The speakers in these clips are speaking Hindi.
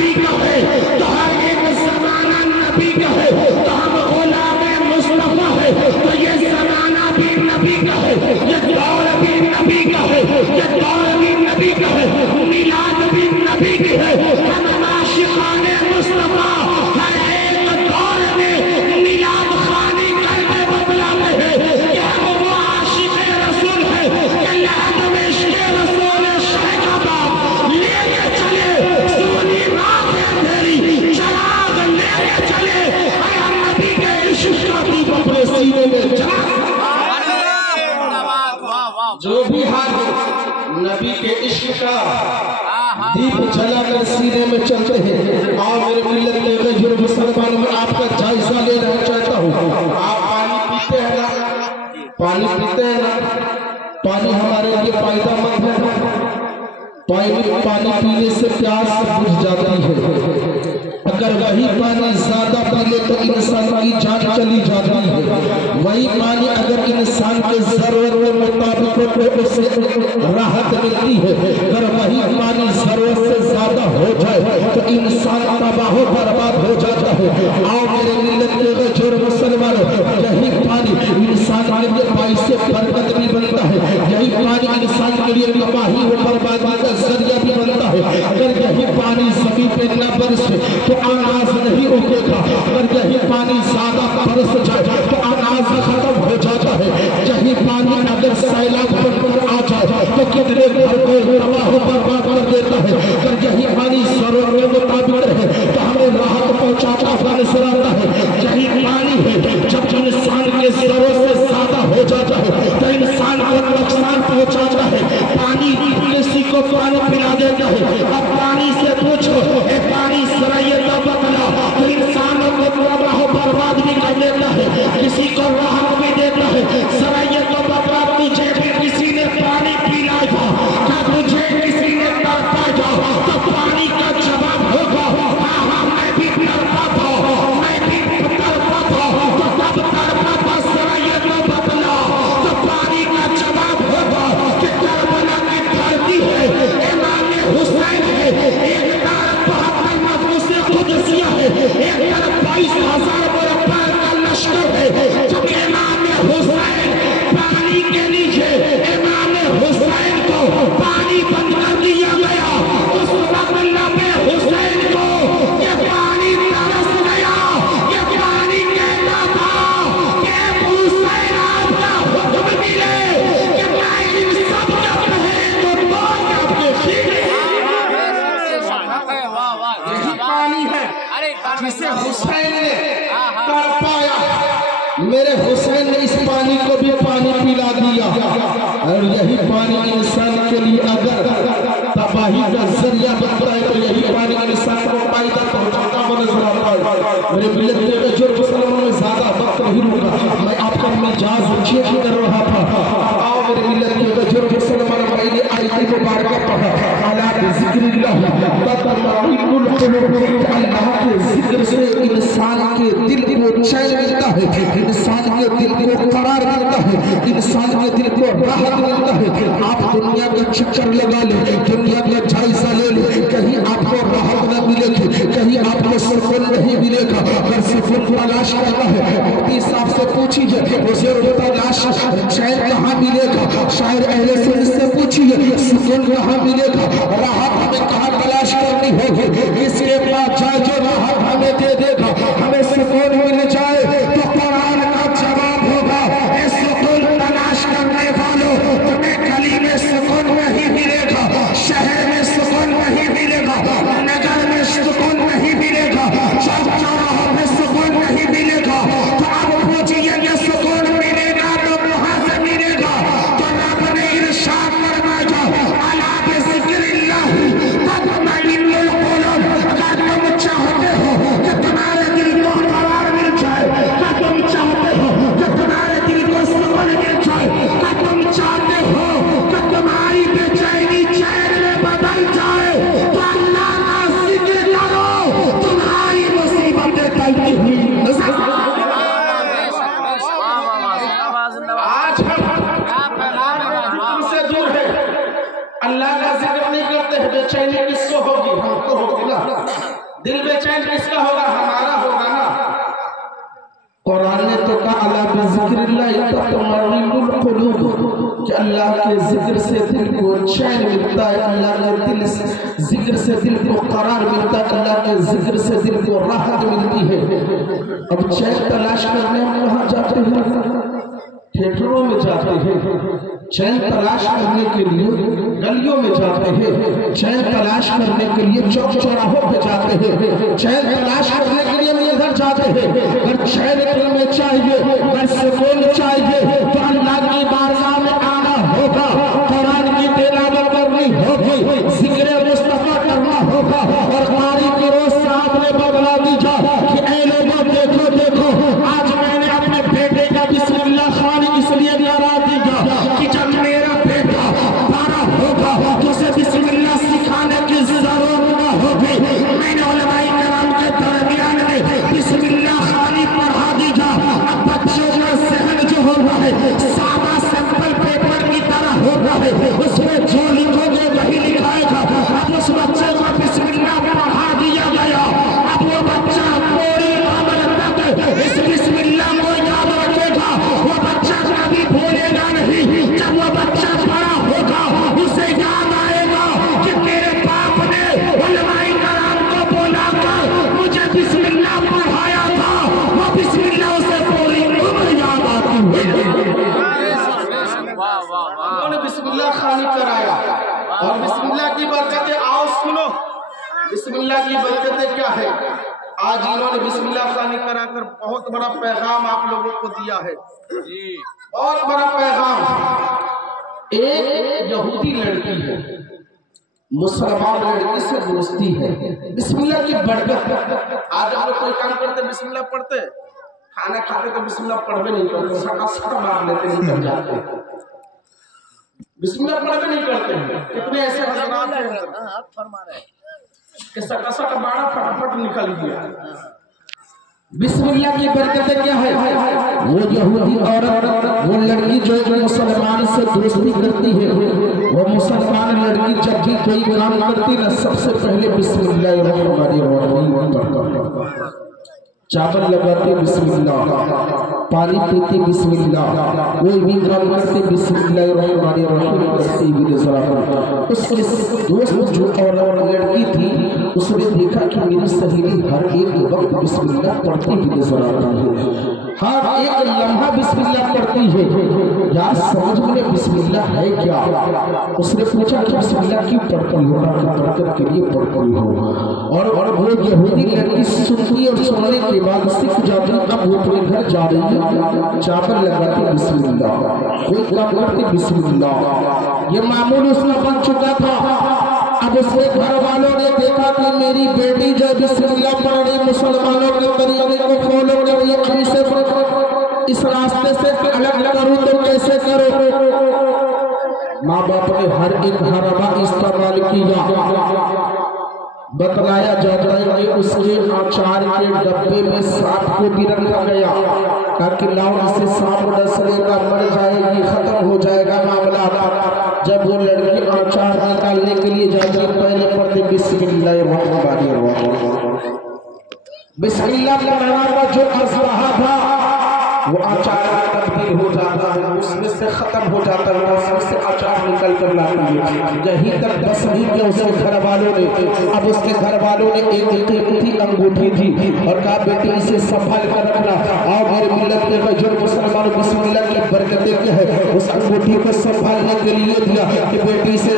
नबी का है, तो हर एक जमाना नबी का है। तो हम गुलाम मुस्तफा है, तो ये जमाना भी नबी का है, ये दौर भी नबी का है, ये दौर भी नबी का है, मिलाद भी नबी की है। हम आशिकाने मुस्तफा हर एक दौर में मिलाद खानी करके बतलाते हैं कि हम वो आशिक रसूल है कि अल्लाह में इश्क़ रसूल शाह बाब लेके चले, सोनी रात अंधेरी चराग लेके चले, हम नबी के इश्क़ का दीप अपने सीने में जला। जो भी हाथ नबी के इश्क़ का दीप जलाकर सीने में चलते हैं। और मेरे मिल्लत के गजर मुसलमान में आपका जायजा ले रहा चाहता हूँ। आप पानी पीते हैं ना, पानी पीते हैं ना, पानी हमारे लिए फायदेमंद है। पानी पीने से प्यास बुझ जाती है। अगर वही पानी ज्यादा पी ले तो इंसान की जान चली जाती है। वही पानी अगर इंसान के जरूरत के मुताबिक तो उसे राहत मिलती है। अगर वही पानी जरूरत से ज्यादा हो जाए तो इंसान तबाह बर्बाद हो जाता है। आओ मेरे मिल्लत के गजर मुसलमानों, यही पानी इंसान के लिए बाइस बरकत भी बनता है। यही पानी इंसान के लिए तबाही और बर्बादी का जरिया भी बनता है। अगर यही पानी जमीन पे न बरसे तो अनाज नहीं उगेगा। अगर यही पानी ज्यादा बरस जाए तो अनाज खत्म हो जाता है। यही पानी अगर सैलाब बनकर आ जाए तो कितने घर को तबाह बर्बाद कर देता है। अगर यही पानी जरूरत के मुताबिक है तो हमें राहत पहुंचाता आता है। यही पानी है जब इंसान के जरूरत से ज्यादा हो जाता है तो इंसान को नुकसान पहुंचाता है। पानी किसी को पानी पिला देता है। अब पानी से पूछो ए पानी सराय तो बदला तो इंसानों को तबाह बर्बाद भी कर देता है, किसी को राहत भी देता है। सराय तो बदला तुझे भी किसी ने पानी पिलाया था, क्या तुझे किसी ने तड़पा था तो पानी का जवाब होगा हाँ मैं भी तड़पा था, मैं भी तड़पा था, तो तब तड़पा था सराय तो बदला तो पानी का जवाब होगा कि करबला की धरती है, इमाम हुसैन है, एक तरफ 72 मजबूसे खुदसिया है, एक तरफ 22,000 बरपार का लश्कर है। जब इमाम हुसैन पानी के नीचे इमाम हुसैन को पानी बंद कर दिया गया तो सुबह में हुसैन को ये पानी तरस गया। ये पानी कहता था कि हुसैन आपका हुक्म मिले कि मैं इन सब का पहले तो बहुत आपके पानी है जिसे हुसैन ने तड़पाया। मेरे हुसैन ने इस पानी को भी पानी पिला दिया। और यही पानी इंसान के लिए अगर तबाही का जरिया बनता है तो यही पानी इंसान को फायदा पहुंचाता हुआ नजर आता है। मेरे मिल्लत के गजर मुसलमानों में ज्यादा वक्त नहीं रुका, मैं आपका मिजाज चेक कर रहा था। आओ मेरे मिल्लत के गजर मुसलमान मैंने आयत मुबारक पढ़ा, अला बिज़िक्रिल्लाह ततमइन्नुल कुलूब। अल्लाह के जिक्र से इंसान के दिल को चैन मिलता है, इंसान के दिल को करार मिलता है, इंसान के दिल को राहत मिलता है। आप दुनिया का चक्कर लगा ले, दुनिया का जायजा ले लो, कहीं आपको राहत न मिलेगी, कहीं आपको सुकून नहीं मिलेगा। अगर सुकून तलाश करना है मुफ्ती साहब से पूछिए, उसे तलाश चैन कहाँ मिलेगा। शायर अहले सुन्नत से पूछिए सुकून कहाँ मिलेगा, राहत हमें कहाँ तलाश करनी होगी। इसके पास जाए जो राहत हमें दे देगा, हमें सुकून मिल जाए तो कुरान का जवाब होगा ए सुकून तलाश करने वालों, तुम्हें गली में सुकून नहीं मिलेगा, शहर में सुकून नहीं मिलेगा, नगर में सुकून नहीं मिलेगा, चौराहों में सुकून नहीं मिलेगा। तो अब पूछिए ये सुकून मिलेगा तो कहाँ से मिलेगा। तो रब ने इरशाद फरमाया अला बिज़िक्रिल्लाह ततमइन्नुल कुलूब। अगर तुम चाहते हो कि तुम्हारे दिल को करार मिल जाए, क्या तुम चाहते हो कि तुम्हारे दिल को सुकून मिल जाए, क्या तुम चाहते हो कि तुम्हारी बेचैनी चैन में बदल जाए, तो अल्लाह का जिक्र करो, तुम्हारी मुसीबतें टलती हुई नजर। आज हम से दूर है, अल्लाह का जिक्र नहीं करते हैं, बेचैनी किसको होगी, हमको होगी ना। दिल बेचैन किसका होगा? हमारा होगा ना। कुरान ने तो कहा अला बिज़िक्रिल्लाह तत्मइन्नुल कुलूब, कि अल्लाह के जिक्र से दिल को चैन मिलता है, अल्लाह के दिल जिक्र से दिल को करार मिलता है, अल्लाह के जिक्र से दिल को राहत मिलती है। अब चैन तलाश करने हम कहाँ जाते हैं? थिएटरों में जाते हैं। चैन तलाश करने के लिए गलियों में जाते हैं। चैन तलाश करने के लिए चौक चौराहों पे जाते हैं। चैन तलाश करने के लिए हम इधर जाते हैं। अगर चैन में चाहिए, अगर सुकून चाहिए तो अल्लाह की बारगाह में आना होगा, कुरान की तिलावत करनी होगी, जिक्र मुस्तफा करना होगा। और कारी की रोज साहब ने बदला दीजा कि ऐ लोगों देखो देखो, आज मैंने अपने बेटे का बिस्मिल्लाह खान इसलिए नारा दीजा कि जब मेरा बेटा बड़ा होगा तो उसे बिस्मिल्लाह सिखाने की जरूरत न होगी। मैंने उलमाए कराम के दरमियान में बिस्मिल्लाह खानी पढ़ा दीजा। अब बच्चों का सहन जो हो रहा है सादा सिंपल पेपर की तरह हो रहा है, उसमें जो लिखोगे वही लिखाएगा। अब उस बच्चे को बिस्मिल्लाह पढ़ा दिया गया, अब वो बच्चा पूरी उम्र तक इस बिस्मिल्लाह को याद रखेगा। वो बच्चा कभी भूलेगा नहीं। जब वो बच्चा बड़ा होगा उसे याद आएगा कि मेरे बाप ने उलमाए कराम को बुलाकर मुझे बिस्मिल्लाह पढ़ाया था। वो बिस्मिल्लाह उसे पूरी उम्र याद आती है। उन्होंने बिस्मिल्लाह खानी कराया और बिस्मिल्लाह की बरकतें आओ सुनो। बिस्मिल्लाह की बरकतें क्या है? आज इन्होंने बिस्मिल्लाह खानी कराकर बहुत बड़ा पैगाम आप लोगों को दिया है। बहुत बड़ा पैगाम। एक यहूदी लड़की है, मुसलमान लड़की से दोस्ती है। बिस्मिल्लाह की बरकत। आज हम लोग कोई काम करते बिस्मिल्लाह पढ़ते, खाना खाते तो बिस्मिल्लाह पढ़ते नहीं करते, सटा मार लेते निकल जाते, बिस्मिल्लाह पढ़ते नहीं करते हैं। कितने ऐसे हज़रात हैं कि सटा बाड़ा फटाफट निकल गया। बिस्मिल्लाह की बरकतें क्या है? वो यहूदी औरत, वो लड़की जो मुसलमान से दोस्ती करती है, वो मुसलमान लड़की जब भी कोई काम करती ना सबसे पहले बिस्मिल्लाहिर्रहमानिर्रहीम पढ़ती। चावल लगाते बिस्मिल्लाह, पानी पीते बिस्मिल्लाह, कोई भी काम करते बिस्मिल्लाहिर्रहमानिर्रहीम करते हुए नजर आता। उस दोस्त जो और लड़की थी उसने देखा कि मेरी सहेली हर एक वक्त बिस्मिल्लाह पढ़ती हुई नजर आती है, हर एक लम्हा बिस्मिल्लाह पढ़ती है। यार समझ में बिस्मिल्लाह है क्या? उसने पूछा कि बिस्मिल्लाह क्यों पढ़ती हो? बरकत के लिए पढ़ती हो। और वो यहूदी लड़की सुनती और सुनने के बाद सीख जाती। अब वो अपने घर जा रही है, चावल लगाती बिस्मिल्लाह, कोई काम करती बिस्मिल्लाह, ये मामूल उसका बन चुका था। अब उसके घर वालों ने देखा कि मेरी बेटी जो बिस्मिल्लाह पढ़ रही, मुसलमानों के तरीके को फॉलो कर रही है, अभी से इस रास्ते से अलग करूं तो कैसे करो? माँ बाप ने हर एक हरबा इस्तेमाल किया। बतलाया जाता है कि उसके आचार के डब्बे में सांप को भी रखा गया ताकि लाओ इसे सांप डसलेगा, मर जाएगी, खत्म हो जाएगा मामला। जब वो लड़की आचार निकालने के लिए जाती पहले पढ़ते बिस्मिल्लाहिर्रहमानिर्रहीम। बिस्मिल्लाह पढ़ना का जो असलाहा था वो आचार तब्दील हो जाता है, उसमें से खत्म हो जाता है, उसमें से आचार निकल कर लाती है। यही तक बस नहीं कि उसके घर वालों ने, अब उसके घर वालों ने एक कीमती अंगूठी थी और कहा बेटी इसे संभाल कर रखना। और मेरे मिल्लत के जो मुसलमान बिस्मिल्लाह की बरकतें क्या है, उस अंगूठी को संभालने के लिए दिया कि बेटी इसे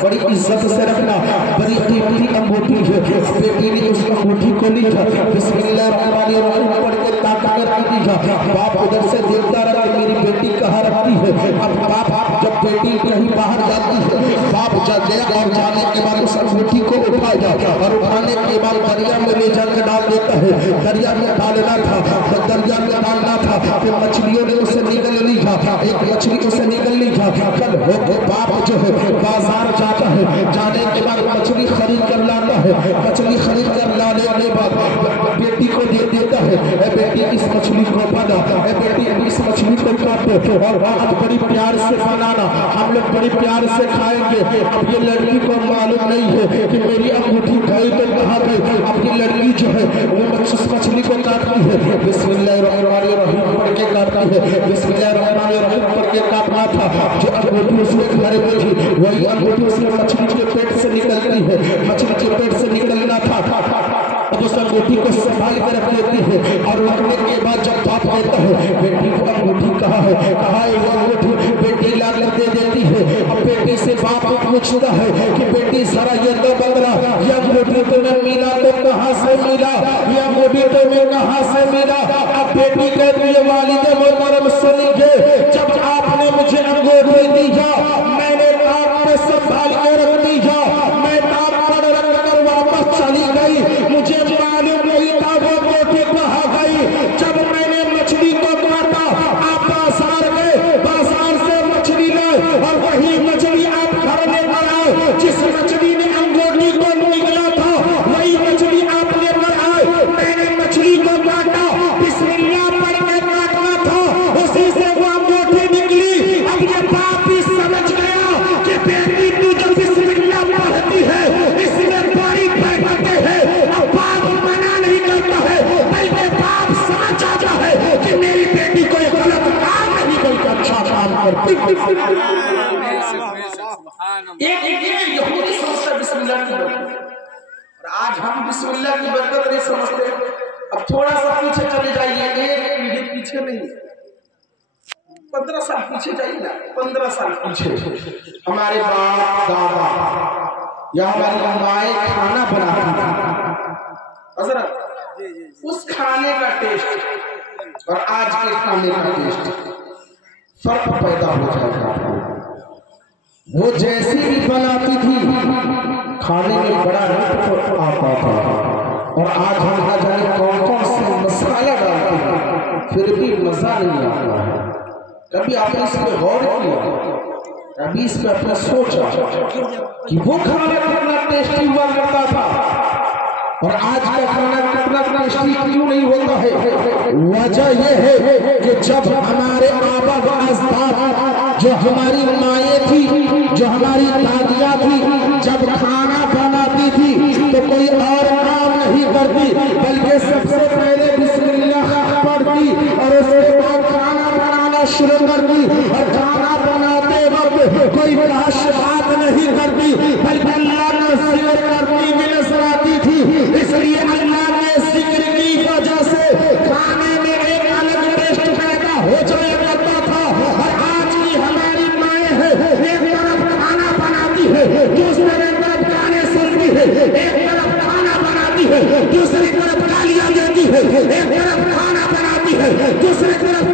बड़ी इज्जत से रखना, बड़ी कीमती अंगूठी है। बेटी ने उस अंगूठी को लिखा बिस्मिल्लाहिर्रहमानिर्रहीम पढ़ के ताका में रख दी। बाप उधर से देखता रहा कि मेरी बेटी कहाँ रखती है। अब बाप जब बेटी कहीं बाहर जाती है, बाप गया और जाने के बाद उस अंगूठी को उठाया और उठाने के बाद दरिया में ले जाकर डाल देता है। दरिया में डालना था तो दरिया में डालना था, फिर मछलियों ने उसे निगल ली था, एक मछली उसे निगल ली था। कल बाप जो है बाजार जाता है, जाने के बाद मछली खरीद कर लाता है, मछली खरीद कर लाने के बाद बेटी को दे देता है, बेटी इस मछली को बना, बेटी इस मछली को काटो और आज बड़ी प्यार से बनाना, हम लोग बड़ी प्यार से खाएंगे। अब ये लड़की को मालूम नहीं है कि मेरी अंगूठी गई तो कहाँ गई, बिस्मिल्लाहिर्रहमानिर्रहीम पढ़ के काटती है, बिस्मिल्लाहिर्रहमानिर्रहीम पढ़ के काटना था। जो अंगूठी उसने घर में थी वही अंगूठी उसने मछली के पेट से निकलती है, मछली के पेट से निकलना था। अब उस अंगूठी को संभाल कर रख लेती है और रखने के बाद जब बाप कहता है बेटी को अंगूठी कहाँ है वो अंगूठी बेटी ला कर दे देती है। अब बेटी से बाप पूछता है कि बेटी जरा ये तो बदला, ये अंगूठी तुम्हें मिला तो कहाँ से मिला, ये अंगूठी तुम्हें कहाँ से मिला। अब बेटी कहती है वालिद मोहतरम सुनिए, जब आपने मुझे अंगूठी दी जा मैंने ताक पे संभाल के रख दी जा, मैं ताक पर रख कर वापस चली गई, मुझे मालूम नहीं था वो अंगूठी कहाँ गई। जब मैंने मछली को काटा आप बाजार गए, बाजार से मछली लाए और वही मछली आप घर में आए, जिस मछली ने अंगूठी को निगला था वही मछली आप लेकर आए। मैंने मछली को काटा, बिस्मिल्लाह पढ़ के काटना था, उसी से वो अंगूठी निकली। अब ये बाप भी समझ गया कि बेटी तू जो बिस्मिल्लाह पढ़ती है इसमें बड़ी बरकतें हैं। अब बाप मना नहीं करता है बल्कि बाप समझ जाता है कि मेरी बेटी कोई गलत काम नहीं बल्कि अच्छा काम करती है। एक यहूदी समझता बिस्मिल्लाह की बरकत, और आज हम बिस्मिल्लाह की बरकत नहीं समझते। अब थोड़ा सा पीछे चले जाइए, एक पीढ़ी पीछे नहीं 15 साल पीछे जाइए ना, 15 साल पीछे हमारे बाप दादा या हमारी माएँ खाना बनाती थी, हजरत उस खाने का टेस्ट और आज के खाने का टेस्ट फर्क पैदा हो जाएगा। वो जैसी भी बनाती थी खाने में बड़ा लुत्फ आता था, और आज हम ना जाने कौन कौन से मसाला डालते हैं फिर भी मजा नहीं आता है। कभी आपने इस पर गौर किया, कभी इस पर आपने सोचा कि वो खाना कितना टेस्टी हुआ करता था और आज का खाना कितना टेस्टी क्यों नहीं होता है? वजह यह है कि जब हमारे आबा व अजदाद जो हमारी माएँ थी, जो हमारी दादियाँ थी, जब खाना बनाती थी तो कोई और काम नहीं करती बल्कि सबसे पहले बिस्मिल्लाह पढ़ती और उसके बाद खाना बनाना शुरू करती। और खाना बनाते वक्त कोई बहस बात नहीं करती बल्कि अल्लाह का जिक्र करती मिलसराती थी। इसलिए अल्लाह के जिक्र की वजह से खाने में एक अलग टेस्ट पैदा हो जाया करता था। और आज की हमारी माएँ हैं, एक तरफ खाना बनाती है, दूसरी तरफ गाने सुनती है, एक तरफ खाना बनाती है, दूसरी तरफ गालियां देती है, एक तरफ खाना बनाती है, दूसरी तरफ